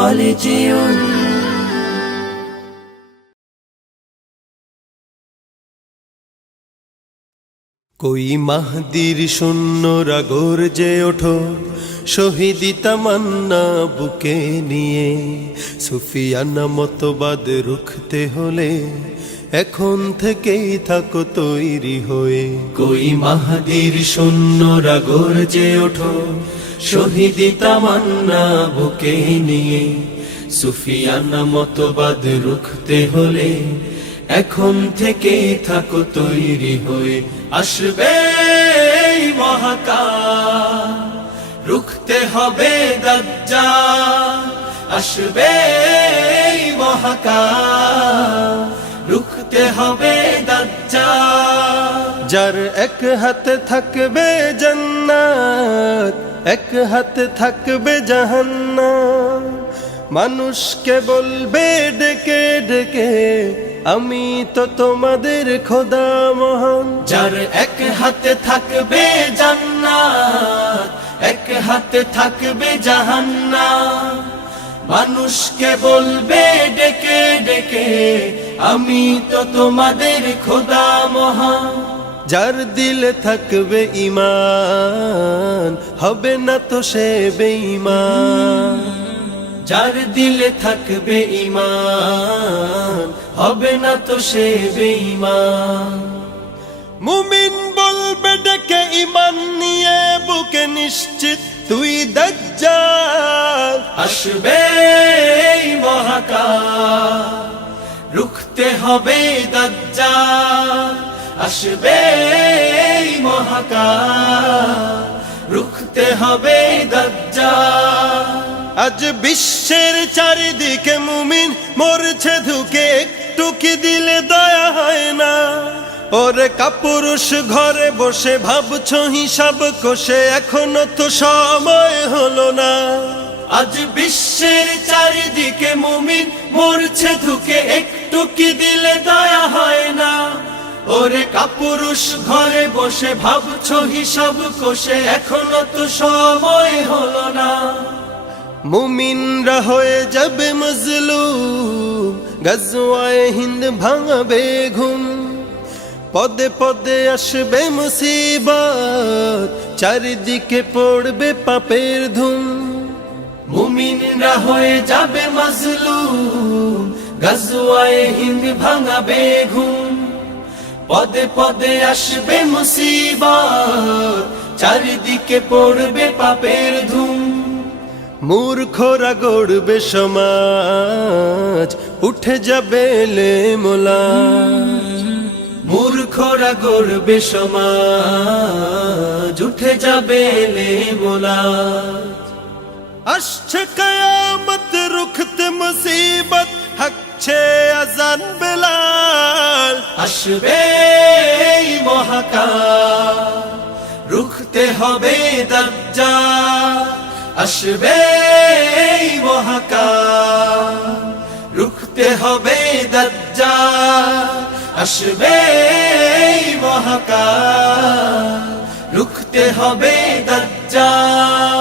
خالدون कोई মাহদির শূন্যরা গর্জে ওঠো শহীদি তামান্না বুকে নিয়ে সুফিয়ানা মতবাদ রুখতে হলে এখন থেকেই থাকো তৈরি হয়ে कोई মাহদির শূন্যরা গর্জে ওঠো শহীদি তামান্না বুকে নিয়ে সুফিয়ানা মতবাদ রুখতে হলে এখন থেকে থাকো তৈরি হয়ে আসবে এই মহাকাল রুখতে হবে দাজ্জাল আসবে এই মহাকাল রুখতে হবে দাজ্জাল যার এক হাতে থাকবে জান্নাত এক হাতে থাকবে জাহান্নাম মানুষকে বলবে ডেকে ডেকে আমি তো তোমাদের খোদা মহান যার এক হাতে থাকবে জান্নাত এক হাতে থাকবে জাহান্নাম মানুষকে বলবে ডেকে ডেকে আমি তো তোমাদের খোদা মহান যার দিলে থাকবে ঈমান হবে না তো সে বেঈমান যার দিলে থাকবে ঈমান হবে না তো সে বেঈমান মুমিন বলবে ডেকে ঈমান নিয়ে বুকে নিশ্চিত তুই দাজ্জাল আসবে এই মহাকাল রুখতে হবে দাজ্জাল আসবে এই মহাকাল রুখতে হবে দাজ্জাল আজ বিশ্বের চারিদিকে মুমিন মরছে ধুকে একটু কি দিলে দয়া হয় না ওরে কাপুরুষ ঘরে বসে ভাবছো হিসাব কষে এখনো তো সময় হলো না আজ বিশ্বের চারিদিকে মুমিন মরছে ধুকে একটু কি দিলে দয়া হয় না ওরে কাপুরুষ ঘরে বসে ভাবছো হিসাব কষে এখনো তো সময় হলো না মুমিনরা হয়ে যাবে মজলুম গজওয়ায়ে হিন্দ ভাঙাবে ঘুম পদে পদে আসবে মুসিবত চারিদিকে পড়বে পাপের ধুম মুমিনরা হয়ে যাবে মজলুম গজওয়ায়ে হিন্দ ভাঙাবে ঘুম পদে পদে আসবে মুসিবত চারিদিকে পড়বে পাপের ধুম মূর্খরা গড়বে সমাজ উঠে যাবে লেমোলা মূর্খরা গড়বে সমাজ উঠে যাবে লেমোলা আসছে কিয়ামত রুখতে মুসিবত হাকছে আজান বেলাল আসবে এই মহাকাল রুখতে হবে দাজ্জাল আসবে এই মহাকাল রুখতে হবে দাজ্জাল আসবে এই মহাকাল রুখতে হবে দাজ্জাল